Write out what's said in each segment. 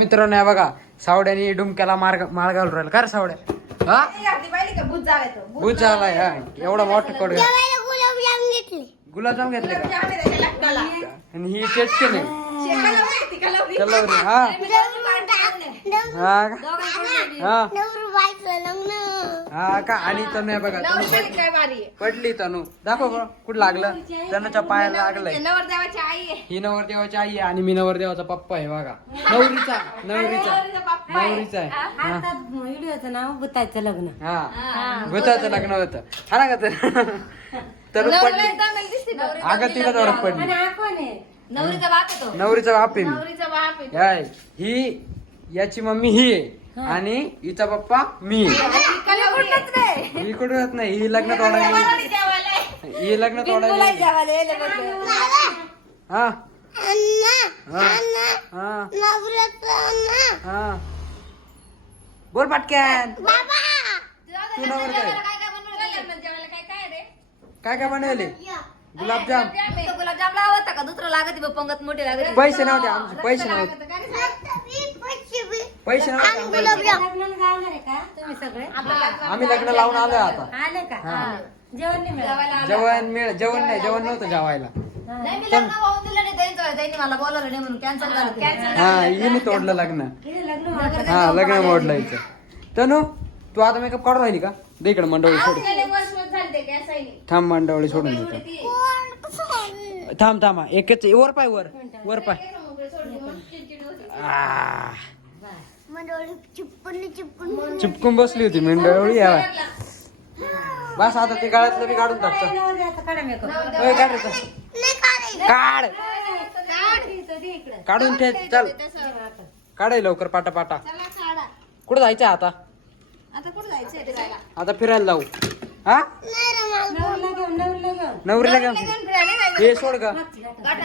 मित्रांनो हे बघा सावड्याने डुमक्याला मार्ग माळ घालून राहिला. का रे सावड्या? हा? भूत झालाय हा. एवढा मोठा कोट घाल. गुलाबजाम घेतले गुलाबजाम घेतले का आणि ही चटके नाही हा. हा का? हा. नवरू बायचं लग्न. हा का? आणि तनू हे बघा तनू पडली. पडली तनू. दाखव बरं कुठं लागलं? तनूच्या पायाला लागलंय. नवरदेवाची आई आहे. ही नवरदेवाची आई आहे आणि मी नवरदेवाचा पप्पा आहे बघा. नवरीचा नवरीचा. नवरीचा आहे. हा. व्हिडिओचं नाव भूताचं लग्न. हा. भूताचं लग्न होतं. हा ना का तर तर पडली चांगली दिसते का? अगं तिला जोरात पडली. हा कोण आहे? नवरीचा बाप आहे तो. नवरीचा बाप आहे मी. नवरीचा बाप आहे काय ही याची मम्मी ही आहे. आणि हिचा पप्पा मी. ही कुठे होत नाही? ही लग्न तोडायला. ही लग्न तोडायला. हा. हा. बोल पटक्यान बाबा. तू नवर काय? काय काय बनवलं? लग्नात जेवायला काय काय रे? काय काय बनवले? गुलाबजाम. तो गुलाबजाम लावता का? दुसरं लागत पंगत मोठी लागत पैसे नव्हते आमचे पैसे नव्हते. पैसे नव्हते. आम्ही लग्न लावून आलोय आता. आले का? हा. जेवण नाही मिळालं. जेवण मिळ जेवण नाही जेवण नव्हतं जेवायला. नाही मी लग्न होऊन दिलं नाही त्यांचं त्यांनी मला बोलवलं नाही म्हणून कॅन्सल झालं कॅन्सल हा हिने तोडलं लग्न. हे लग्न. हा लग्न मोडलं हिचं तनू तू आता मेकअप काढून राहिली का? दे इकडे मंडवळी सोडून. थांब मंडवळी सोडून देतो. थांब थांब. हा. एकच वर पाय वर. वर पाय. आ, चिपकून बसली होती मंडवळी या बस आता ते गाळ्यातलं बी काढून टाकतो काय नवरी आता काढा. काढून ठे चल. काढाय लवकर पाटा पाटा कुठं जायचं आता? आता फिरायला जाऊ. हा? नाही रे मला नवरीला घेऊन हे सोड ग.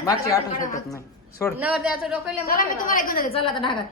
मागची आठवण सुटत नाही. सोड. डोकं चला मी तुम्हाला घेऊन चला आता ढागात.